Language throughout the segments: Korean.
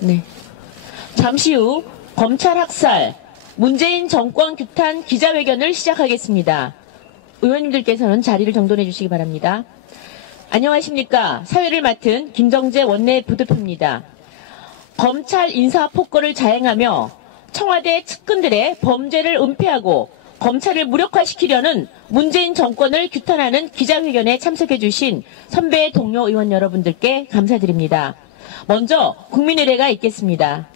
네. 잠시 후 검찰 학살, 문재인 정권 규탄 기자회견을 시작하겠습니다. 의원님들께서는 자리를 정돈해 주시기 바랍니다. 안녕하십니까. 사회를 맡은 김정재 원내 부대표입니다. 검찰 인사 폭거를 자행하며 청와대 측근들의 범죄를 은폐하고 검찰을 무력화시키려는 문재인 정권을 규탄하는 기자회견에 참석해 주신 선배 동료 의원 여러분들께 감사드립니다. 먼저 국민의례가 있겠습니다.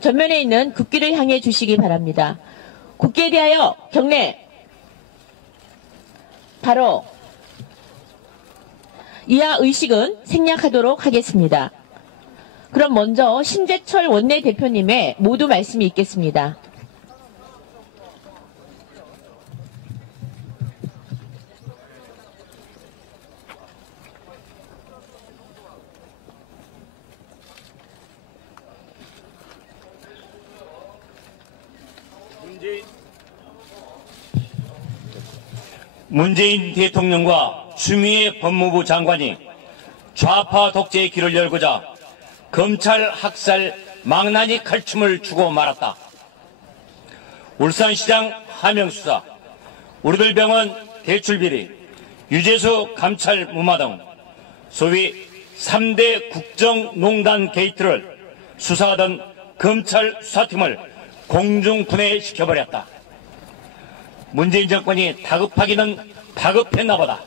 전면에 있는 국기를 향해 주시기 바랍니다. 국기에 대하여 경례. 바로 이하 의식은 생략하도록 하겠습니다. 그럼 먼저 신재철 원내대표님의 모두 말씀이 있겠습니다. 문재인 대통령과 추미애 법무부 장관이 좌파 독재의 길을 열고자 검찰 학살 망나니 칼춤을 추고 말았다. 울산시장 하명수사, 우리들 병원 대출비리, 유재수 감찰 무마 등 소위 3대 국정농단 게이트를 수사하던 검찰 수사팀을 공중분해시켜버렸다. 문재인 정권이 다급하기는 다급했나 보다.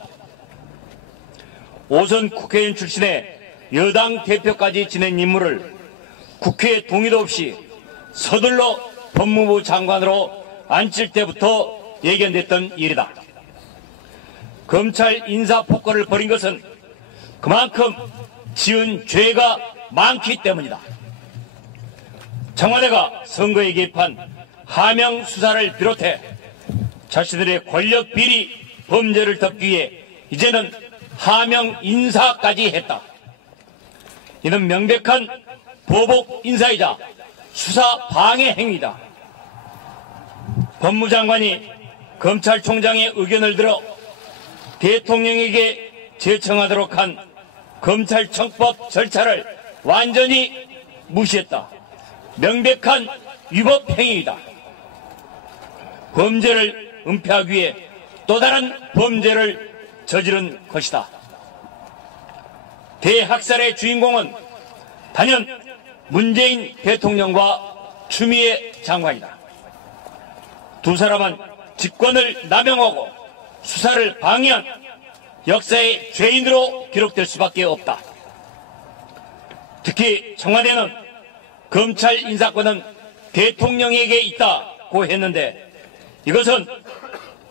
오선 국회의원 출신의 여당 대표까지 지낸 인물을 국회 동의도 없이 서둘러 법무부 장관으로 앉힐 때부터 예견됐던 일이다. 검찰 인사폭거를 벌인 것은 그만큼 지은 죄가 많기 때문이다. 청와대가 선거에 개입한 하명 수사를 비롯해 자신들의 권력 비리 범죄를 덮기 위해 이제는 하명 인사까지 했다. 이는 명백한 보복 인사이자 수사 방해 행위다. 법무장관이 검찰총장의 의견을 들어 대통령에게 제청하도록 한 검찰청법 절차를 완전히 무시했다. 명백한 위법 행위이다. 범죄를 은폐하기 위해 또 다른 범죄를 저지른 것이다. 대학살의 주인공은 단연 문재인 대통령과 추미애 장관이다. 두 사람은 직권을 남용하고 수사를 방해한 역사의 죄인으로 기록될 수밖에 없다. 특히 청와대는 검찰 인사권은 대통령에게 있다고 했는데 이것은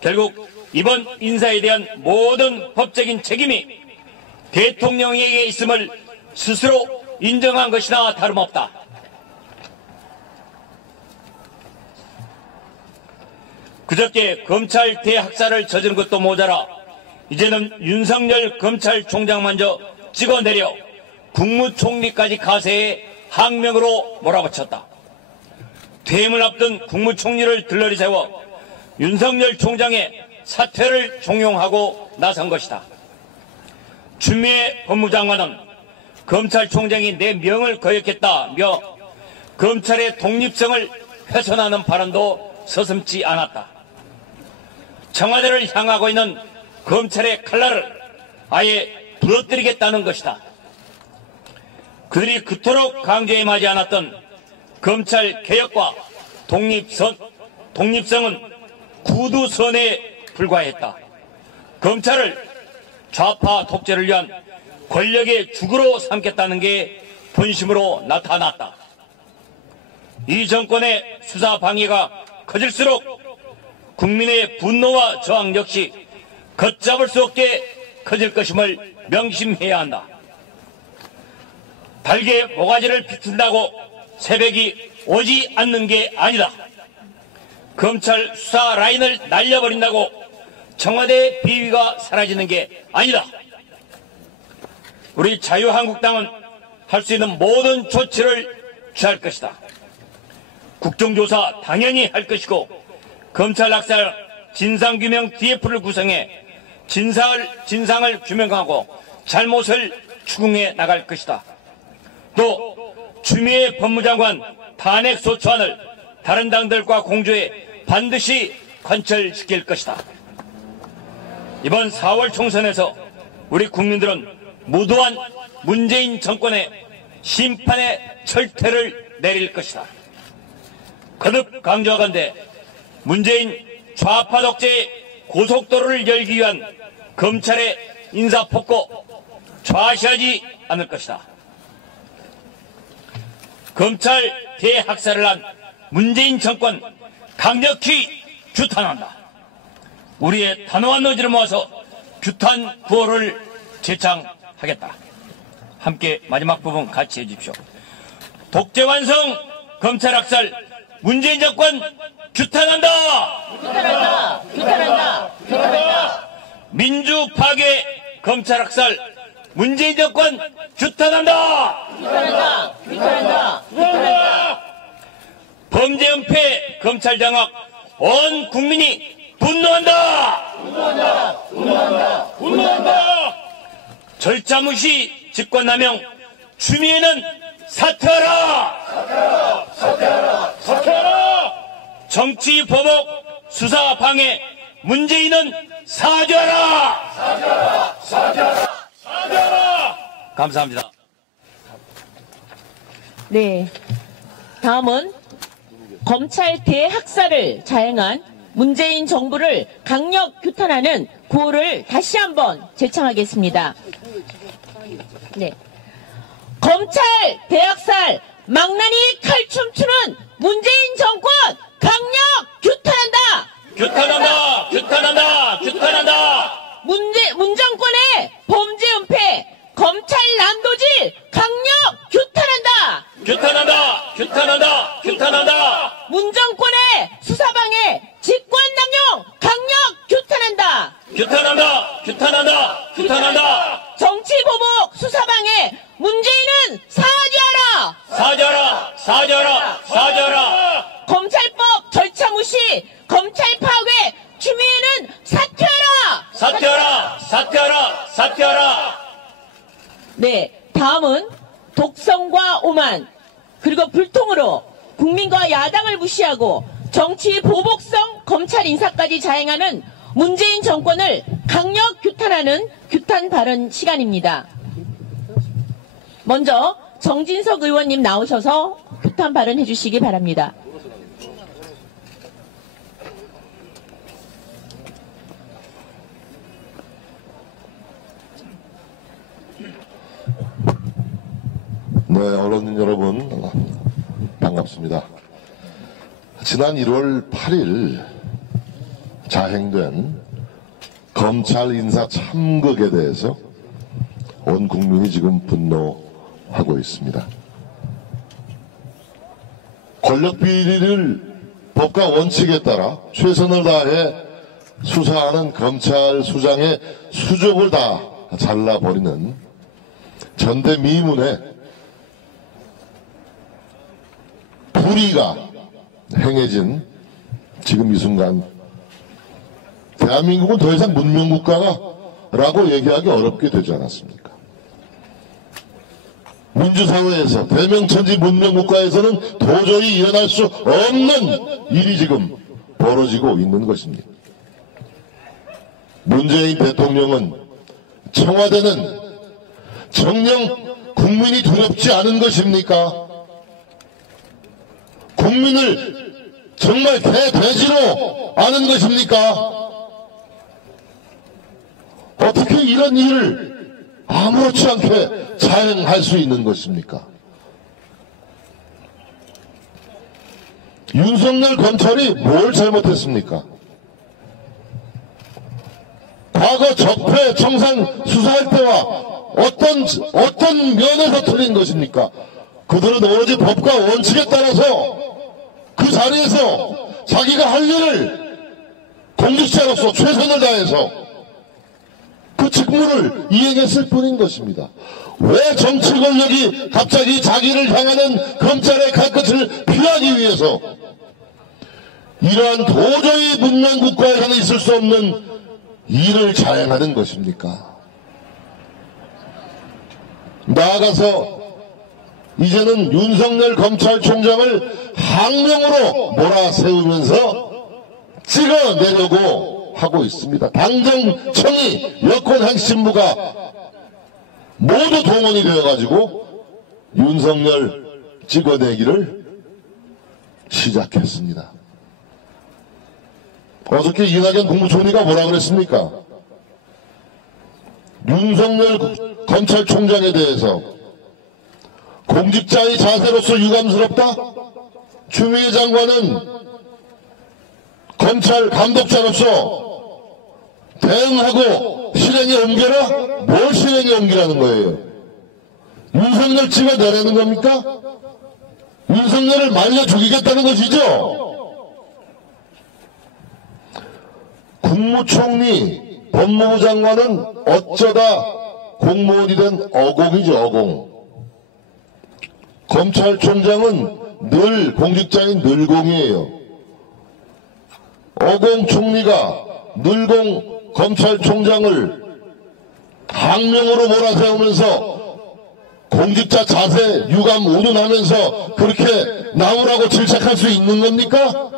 결국 이번 인사에 대한 모든 법적인 책임이 대통령에게 있음을 스스로 인정한 것이나 다름없다. 그저께 검찰 대학살을 저지른 것도 모자라 이제는 윤석열 검찰총장마저 찍어내려 국무총리까지 가세해 항명으로 몰아붙였다. 퇴임을 앞둔 국무총리를 들러리 세워 윤석열 총장의 사퇴를 종용하고 나선 것이다. 추미애 법무장관은 검찰총장이 내 명을 거역했다며 검찰의 독립성을 훼손하는 발언도 서슴지 않았다. 청와대를 향하고 있는 검찰의 칼날을 아예 부러뜨리겠다는 것이다. 그들이 그토록 강조해 마지 않았던 검찰 개혁과 독립성은 구두선에 불과했다. 검찰을 좌파 독재를 위한 권력의 죽으로 삼겠다는 게 본심으로 나타났다. 이 정권의 수사 방해가 커질수록 국민의 분노와 저항 역시 걷잡을 수 없게 커질 것임을 명심해야 한다. 달게 모가지를 비튼다고 새벽이 오지 않는 게 아니다. 검찰 수사 라인을 날려버린다고 청와대 비위가 사라지는 게 아니다. 우리 자유한국당은 할 수 있는 모든 조치를 취할 것이다. 국정조사 당연히 할 것이고 검찰 학살 진상규명 DF를 구성해 진상을 규명하고 잘못을 추궁해 나갈 것이다. 또 추미애 법무장관 탄핵소추안을 다른 당들과 공조해 반드시 관철시킬 것이다. 이번 4월 총선에서 우리 국민들은 무도한 문재인 정권의 심판의 철퇴를 내릴 것이다. 거듭 강조하건대 문재인 좌파 독재의 고속도로를 열기 위한 검찰의 인사폭거 좌시하지 않을 것이다. 검찰 대학살을 한 문재인 정권 강력히 규탄한다. 우리의 단호한 의지를 모아서 규탄 구호를 제창하겠다. 함께 마지막 부분 같이 해주십시오. 독재 완성, 검찰 학살, 문재인 정권 규탄한다. 규탄한다. 규탄한다. 규탄한다. 민주 파괴, 검찰 학살, 문재인 정권 규탄한다. 규탄한다. 규탄한다. 규탄한다. 범죄 은폐, 검찰 장악, 온 국민이 분노한다. 분노한다. 분노한다. 분노한다. 절차 무시, 직권남용, 추미애는 사퇴하라. 사퇴하라. 사퇴하라. 사퇴하라. 정치 보복, 수사 방해, 문재인은 사죄하라. 사죄하라. 사죄하라. 사죄하라. 감사합니다. 네. 다음은 검찰 대학살을 자행한 문재인 정부를 강력 규탄하는 구호를 다시 한번 제창하겠습니다. 네. 검찰 대학살 망나니 칼춤 추는 문재인 정권 강력 규탄한다. 규탄한다. 규탄한다. 규탄한다. 문정권의 범죄 은폐 검찰 난도질 강력 규탄한다. 규탄한다. 규탄한다. 규탄한다. 문정권의 수사방해 직권남용 강력 규탄한다. 규탄한다. 규탄한다. 규탄한다. 정치보복 수사방해 문재인은 사죄하라. 사죄하라. 사죄하라. 사죄하라. 검찰법 절차 무시 검찰 파괴 추미애는 사퇴하라. 사퇴하라. 사퇴하라. 사퇴하라. 네, 다음은 독성과 오만 그리고 불통으로 국민과 야당을 무시하고 정치 보복성 검찰 인사까지 자행하는 문재인 정권을 강력 규탄하는 규탄 발언 시간입니다. 먼저 정진석 의원님 나오셔서 규탄 발언해 주시기 바랍니다. 네, 언론인 여러분 반갑습니다. 지난 1월 8일 자행된 검찰 인사 참극에 대해서 온 국민이 지금 분노하고 있습니다. 권력 비리를 법과 원칙에 따라 최선을 다해 수사하는 검찰 수장의 수족을 다 잘라버리는 전대미문에 불의가 행해진 지금 이 순간 대한민국은 더 이상 문명국가라고 얘기하기 어렵게 되지 않았습니까? 민주사회에서 대명천지 문명국가에서는 도저히 일어날 수 없는 일이 지금 벌어지고 있는 것입니다. 문재인 대통령은 청와대는 정녕 국민이 두렵지 않은 것입니까? 국민을 정말 개돼지로 아는 것입니까? 어떻게 이런 일을 아무렇지 않게 자행할 수 있는 것입니까? 윤석열 검찰이 뭘 잘못했습니까? 과거 적폐 청산 수사할 때와 어떤 면에서 틀린 것입니까? 그들은 오로지 법과 원칙에 따라서 그 자리에서 자기가 할 일을 공직자로서 최선을 다해서 그 직무를 이행했을 뿐인 것입니다. 왜 정치 권력이 갑자기 자기를 향하는 검찰의 칼끝을 피하기 위해서 이러한 도저히 문명국가에서는 있을 수 없는 일을 자행하는 것입니까? 나아가서 이제는 윤석열 검찰총장을 항명으로 몰아세우면서 찍어내려고 하고 있습니다. 당정청이 여권 핵심부가 모두 동원이 되어가지고 윤석열 찍어내기를 시작했습니다. 어저께 이낙연 국무총리가 뭐라 그랬습니까? 윤석열 검찰총장에 대해서 공직자의 자세로서 유감스럽다? 추미애 장관은 검찰 감독자로서 대응하고 실행에 옮겨라? 뭘 실행에 옮기라는 거예요? 윤석열 찍어내라는 겁니까? 윤석열을 말려 죽이겠다는 것이죠? 국무총리, 법무부 장관은 어쩌다 공무원이 된 어공이죠, 어공. 검찰총장은 늘 공직자인 늘공이에요. 어공 총리가 늘공 검찰총장을 항명으로 몰아세우면서 공직자 자세 유감 운운하면서 그렇게 나오라고 질책할 수 있는 겁니까?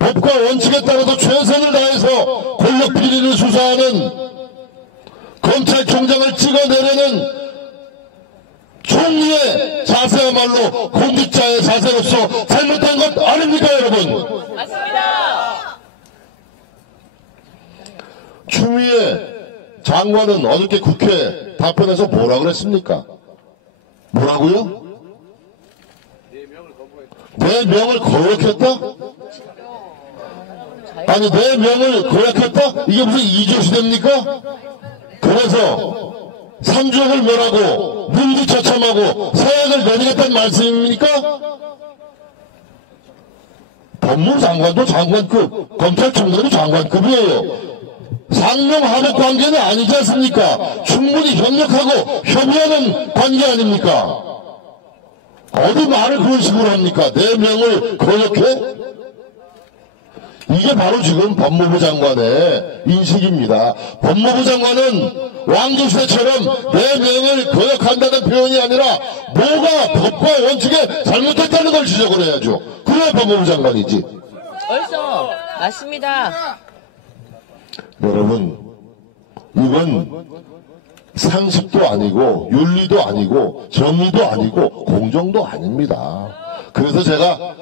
법과 원칙에 따라서 최선을 다해서 권력 비리를 수사하는 검찰총장을 찍어내려는 총리의 자세야말로 공직자의 자세로서 잘못한 것 아닙니까, 여러분? 맞습니다. 추미애 장관은 어저께 국회 답변에서 뭐라 그랬습니까? 뭐라고요? 내 명을 거역했다? 아니, 내 명을 거역했다? 이게 무슨 이조시대입니까? 그래서 3주역을 멸하고 문주처참하고 서약을 내리겠다는 말씀입니까? 법무부 장관도 장관급, 검찰총장도 장관급이에요. 상명하복 관계는 아니지 않습니까? 충분히 협력하고 협의하는 관계 아닙니까? 어디 말을 그런 식으로 합니까? 내 명을 거역해? 이게 바로 지금 법무부 장관의 인식입니다. 법무부 장관은 왕조시대처럼 내 명을 거역한다는 표현이 아니라 뭐가 법과 원칙에 잘못했다는 걸 지적을 해야죠. 그래야 법무부 장관이지. 벌써 맞습니다. 여러분, 이건 상식도 아니고 윤리도 아니고 정의도 아니고 공정도 아닙니다. 그래서 제가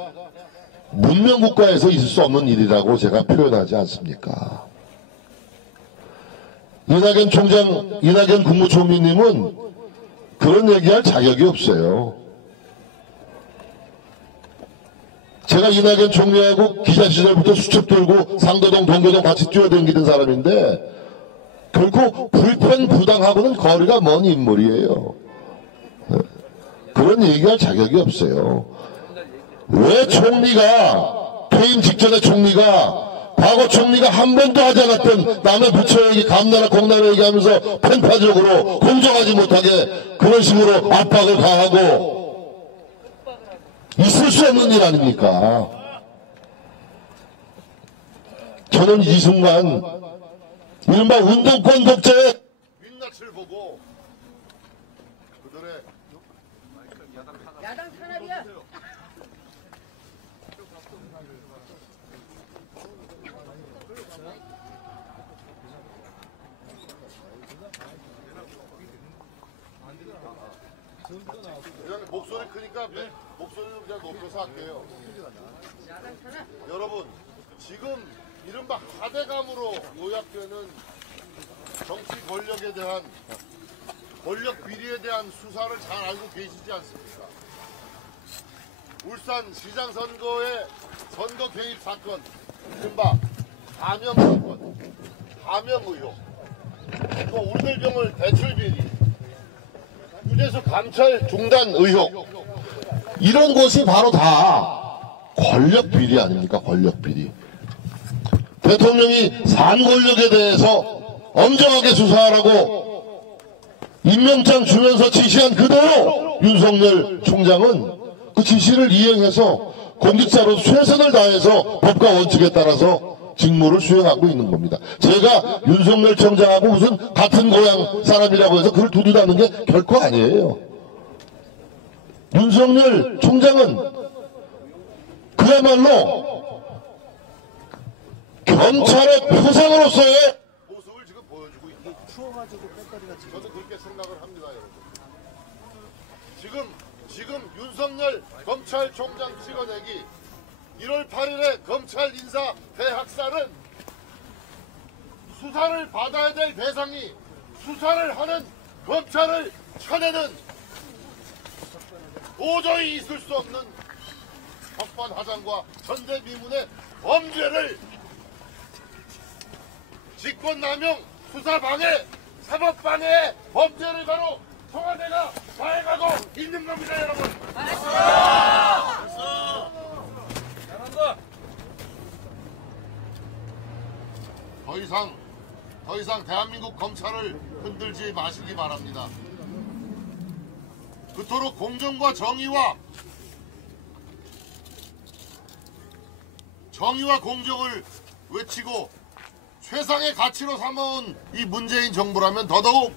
문명국가에서 있을 수 없는 일이라고 제가 표현하지 않습니까? 이낙연 총장, 이낙연 국무총리님은 그런 얘기할 자격이 없어요. 제가 이낙연 총리하고 기자 시절부터 수첩 들고 상도동, 동교동 같이 뛰어다니던 사람인데 결코 불편부당하고는 거리가 먼 인물이에요. 그런 얘기할 자격이 없어요. 왜 총리가, 퇴임 직전에 총리가, 과거 총리가 한 번도 하지 않았던 남의 부처 얘기, 감나라, 공나라 얘기하면서 편파적으로 공정하지 못하게 그런 식으로 압박을 가하고 있을 수 없는 일 아닙니까? 저는 이 순간 이른바 운동권 독재의 민낯을 보고 그들의 야당 탄압이야. 목소리 크니까 목소리를 그냥 높여서 할게요. 여러분, 지금 이른바 하대감으로 요약되는 정치 권력에 대한 권력 비리에 대한 수사를 잘 알고 계시지 않습니까? 울산 시장 선거의 선거 개입 사건, 이른바 하명 사건, 하명 의혹, 또 울들병을 대출 비리, 유재수 감찰 중단 의혹, 이런 것이 바로 다 권력 비리 아닙니까? 권력 비리. 대통령이 산 권력에 대해서 엄정하게 수사하라고 임명장 주면서 지시한 그대로 윤석열 총장은 그 지시를 이행해서 공직자로 최선을 다해서 법과 원칙에 따라서 직무를 수행하고 있는 겁니다. 제가 윤석열 총장하고 무슨 같은 고향 사람이라고 해서 그걸 두둔하는 게 결코 아니에요. 윤석열 총장은 그야말로 경찰의 표상으로서의 모습을 지금 보여주고 있다. 저도 그렇게 생각을 합니다, 여러분. 지금 윤석열 검찰총장 찍어내기 1월 8일에 검찰 인사 대학살은 수사를 받아야 될 대상이 수사를 하는 검찰을 쳐내는 도저히 있을 수 없는 적반하장과 전대미문의 범죄를 직권남용, 수사방해, 사법방해의 범죄를 바로 청와대가 가해가고 있는 겁니다, 여러분. 더 이상 대한민국 검찰을 흔들지 마시기 바랍니다. 그토록 공정과 정의와 공정을 외치고 최상의 가치로 삼아온 이 문재인 정부라면 더더욱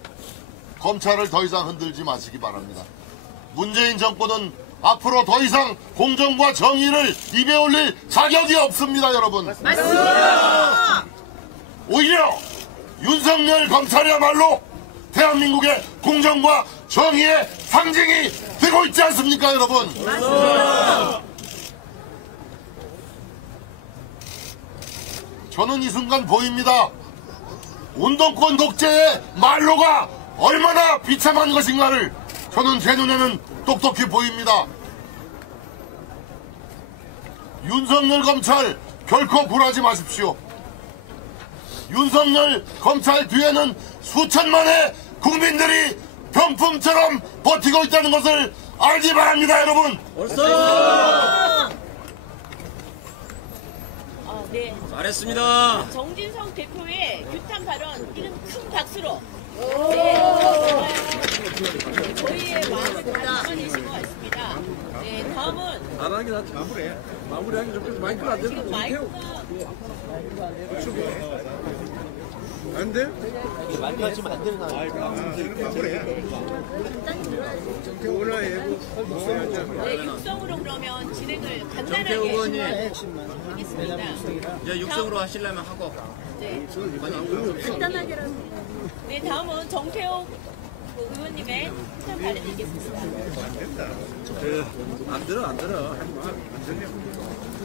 검찰을 더 이상 흔들지 마시기 바랍니다. 문재인 정권은 앞으로 더 이상 공정과 정의를 입에 올릴 자격이 없습니다, 여러분. 맞습니다. 오히려 윤석열 검찰이야말로 대한민국의 공정과 정의의 상징이 되고 있지 않습니까, 여러분? 맞습니다. 저는 이 순간 보입니다. 운동권 독재의 말로가 얼마나 비참한 것인가를 저는 제 눈에는 똑똑히 보입니다. 윤석열 검찰 결코 굴하지 마십시오. 윤석열 검찰 뒤에는 수천만의 국민들이 병풍처럼 버티고 있다는 것을 알기 바랍니다, 여러분. 네. 잘했습니다. 정진석 대표의 규탄 발언, 이건 큰 박수로. 저희의 마음을 담아내신 것 같습니다. 네, 다음은. 안 하긴 하지. 마무리하기 좀 마이크가 안 지금 되는 마이크가. 안 돼? 많이 하시면 안 되는 거 아니에요? 네, 육성으로 그러면 진행을 간단하게 정태호 의원님. 하겠습니다. 이제 육성으로 하시려면 하고. 네. 간단하게라도. 네, 다음은 정태호 의원님의 규탄 발언 읽겠습니다. 안 들어.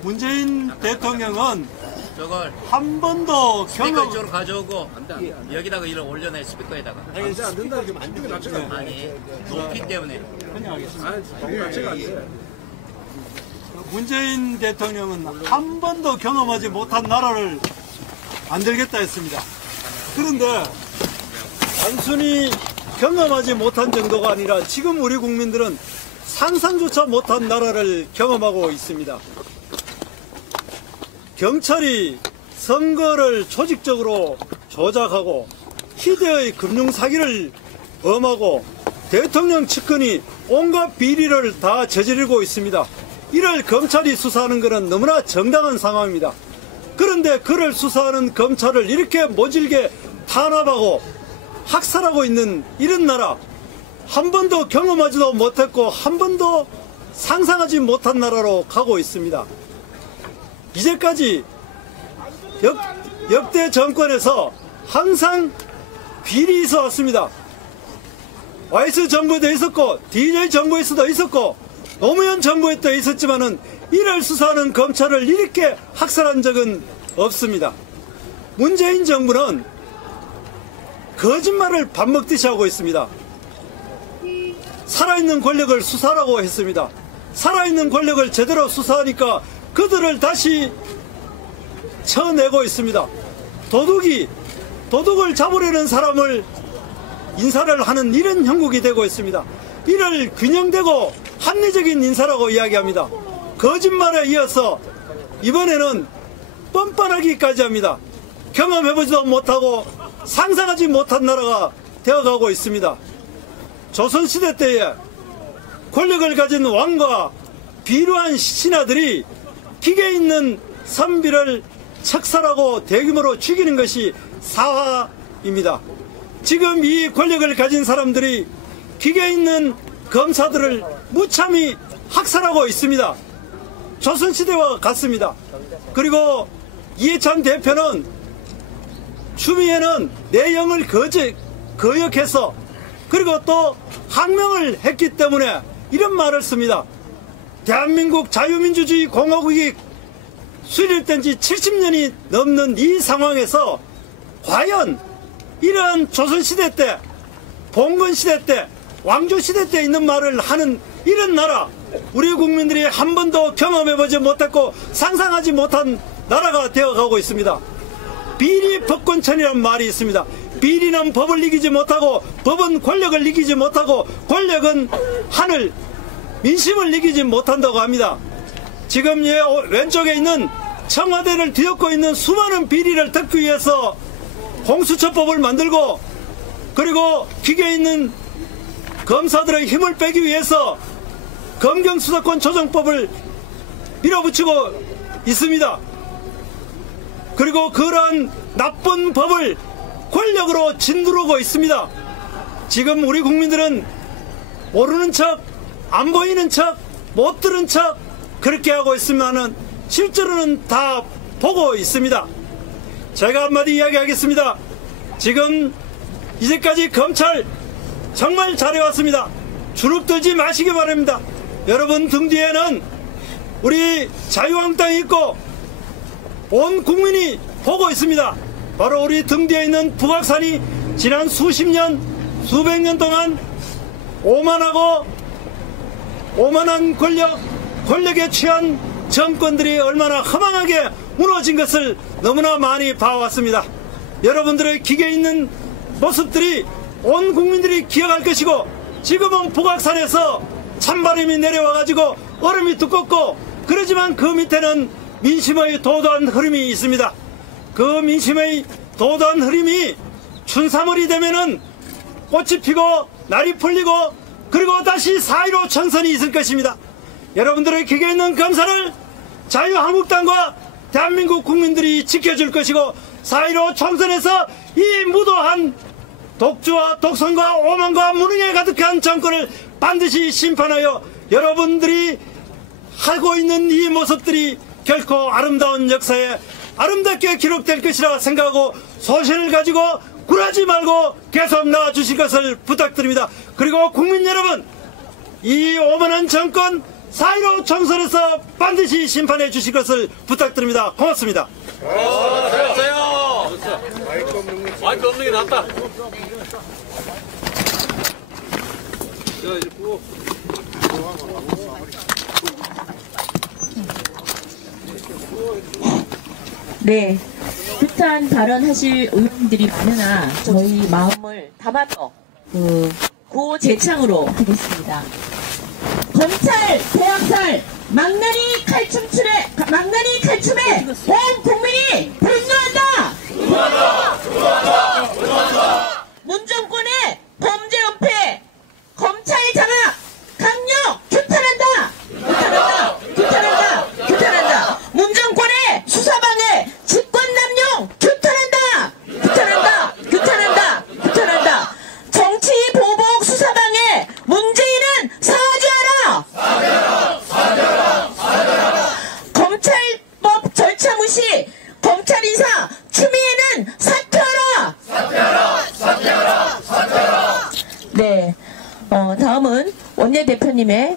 문재인 대통령은 저걸 한 번도 스피커 경험 이쪽으로 가져오고 여기다가 이걸 올려놔요, 스피커에다가. 안 된다. 이게 안 되는 거 아니, 높이 때문에. 문재인 대통령은 한 번도 경험하지 못한 나라를 만들겠다 했습니다. 그런데 단순히 경험하지 못한 정도가 아니라 지금 우리 국민들은 상상조차 못한 나라를 경험하고 있습니다. 경찰이 선거를 조직적으로 조작하고 희대의 금융사기를 범하고 대통령 측근이 온갖 비리를 다 저지르고 있습니다. 이를 검찰이 수사하는 것은 너무나 정당한 상황입니다. 그런데 그를 수사하는 검찰을 이렇게 모질게 탄압하고 학살하고 있는 이런 나라, 한 번도 경험하지도 못했고 한 번도 상상하지 못한 나라로 가고 있습니다. 이제까지 역대 정권에서 항상 비리 있어 왔습니다. YS 정부에도 있었고 DJ 정부에서도 있었고 노무현 정부에도 있었지만은 이를 수사하는 검찰을 이렇게 학살한 적은 없습니다. 문재인 정부는 거짓말을 밥 먹듯이 하고 있습니다. 살아있는 권력을 수사라고 했습니다. 살아있는 권력을 제대로 수사하니까 그들을 다시 쳐내고 있습니다. 도둑을 잡으려는 사람을 인사를 하는 이런 형국이 되고 있습니다. 이를 균형되고 합리적인 인사라고 이야기합니다. 거짓말에 이어서 이번에는 뻔뻔하기까지 합니다. 경험해보지도 못하고 상상하지 못한 나라가 되어가고 있습니다. 조선시대 때에 권력을 가진 왕과 비루한 신하들이 기계 있는 선비를 척살하고 대규모로 죽이는 것이 사화입니다. 지금 이 권력을 가진 사람들이 기계 있는 검사들을 무참히 학살하고 있습니다. 조선시대와 같습니다. 그리고 이해찬 대표는 추미애는 내용을 거역해서 그리고 또 항명을 했기 때문에 이런 말을 씁니다. 대한민국 자유민주주의 공화국이 수립된 지 70년이 넘는 이 상황에서 과연 이런 조선시대 때, 봉건시대 때, 왕조시대 때 있는 말을 하는 이런 나라, 우리 국민들이 한 번도 경험해보지 못했고 상상하지 못한 나라가 되어가고 있습니다. 비리 법권천이라는 말이 있습니다. 비리는 법을 이기지 못하고 법은 권력을 이기지 못하고 권력은 하늘, 민심을 이기지 못한다고 합니다. 지금 왼쪽에 있는 청와대를 뒤엎고 있는 수많은 비리를 덮기 위해서 공수처법을 만들고 그리고 기계에 있는 검사들의 힘을 빼기 위해서 검경수사권 조정법을 밀어붙이고 있습니다. 그리고 그러한 나쁜 법을 권력으로 짓누르고 있습니다. 지금 우리 국민들은 모르는 척, 안 보이는 척, 못 들은 척 그렇게 하고 있으면은 실제로는 다 보고 있습니다. 제가 한마디 이야기하겠습니다. 지금 이제까지 검찰 정말 잘해왔습니다. 주눅들지 마시기 바랍니다. 여러분 등 뒤에는 우리 자유한국당이 있고 온 국민이 보고 있습니다. 바로 우리 등 뒤에 있는 북악산이 지난 수십 년, 수백 년 동안 오만한 권력에 취한 정권들이 얼마나 허망하게 무너진 것을 너무나 많이 봐왔습니다. 여러분들의 기계에 있는 모습들이 온 국민들이 기억할 것이고 지금은 북악산에서 찬바람이 내려와가지고 얼음이 두껍고 그러지만 그 밑에는 민심의 도도한 흐름이 있습니다. 그 민심의 도도한 흐름이 춘삼월이 되면은 꽃이 피고 날이 풀리고 그리고 다시 4.15 총선이 있을 것입니다. 여러분들의 기계에 있는 검사를 자유한국당과 대한민국 국민들이 지켜줄 것이고 4.15 총선에서 이 무도한 독주와 독선과 오만과 무능에 가득한 정권을 반드시 심판하여 여러분들이 하고 있는 이 모습들이 결코 아름다운 역사에 아름답게 기록될 것이라 생각하고 소신을 가지고 굴하지 말고 계속 나와주실 것을 부탁드립니다. 그리고 국민 여러분, 이 오만한 정권 4.15 총선에서 반드시 심판해 주실 것을 부탁드립니다. 고맙습니다. 잘했어요. 마이크 없는 게 낫다. 네, 규탄 발언하실 의원들이 많으나 저희 마음을 담아서 구호 재창으로 하겠습니다. 검찰 대학살 망나니 칼춤에 온 국민이 분노한다. 문정권의 범죄 은폐, 검찰 장악, 강력 규탄한다. 문정권의 수사방해, 직권남용 규탄한다. 정치 보복 수사방해, 문재인은 사죄하라. 검찰법 절차 무시, 검찰 인사 추미애는 사퇴하라. 네, 다음은 원내대표님의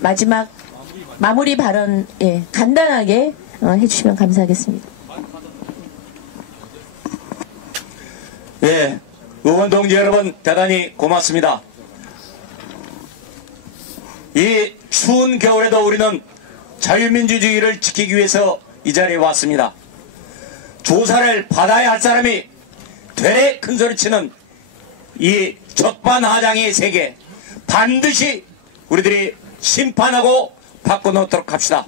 마지막 마무리 발언 간단하게 해주시면 감사하겠습니다. 예, 의원 동지 여러분 대단히 고맙습니다. 이 추운 겨울에도 우리는 자유민주주의를 지키기 위해서 이 자리에 왔습니다. 조사를 받아야 할 사람이 되레 큰소리치는 이 적반하장의 세계 반드시 우리들이 심판하고 바꿔놓도록 합시다.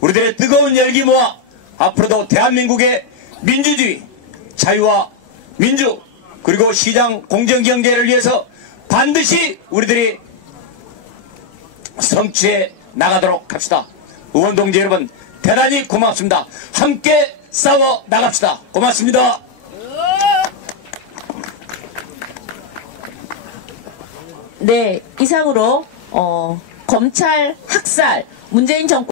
우리들의 뜨거운 열기 모아 앞으로도 대한민국의 민주주의, 자유와 민주 그리고 시장 공정경제를 위해서 반드시 우리들이 성취해 나가도록 합시다. 의원 동지 여러분 대단히 고맙습니다. 함께 싸워 나갑시다. 고맙습니다. 네, 이상으로 검찰 학살 문재인 정권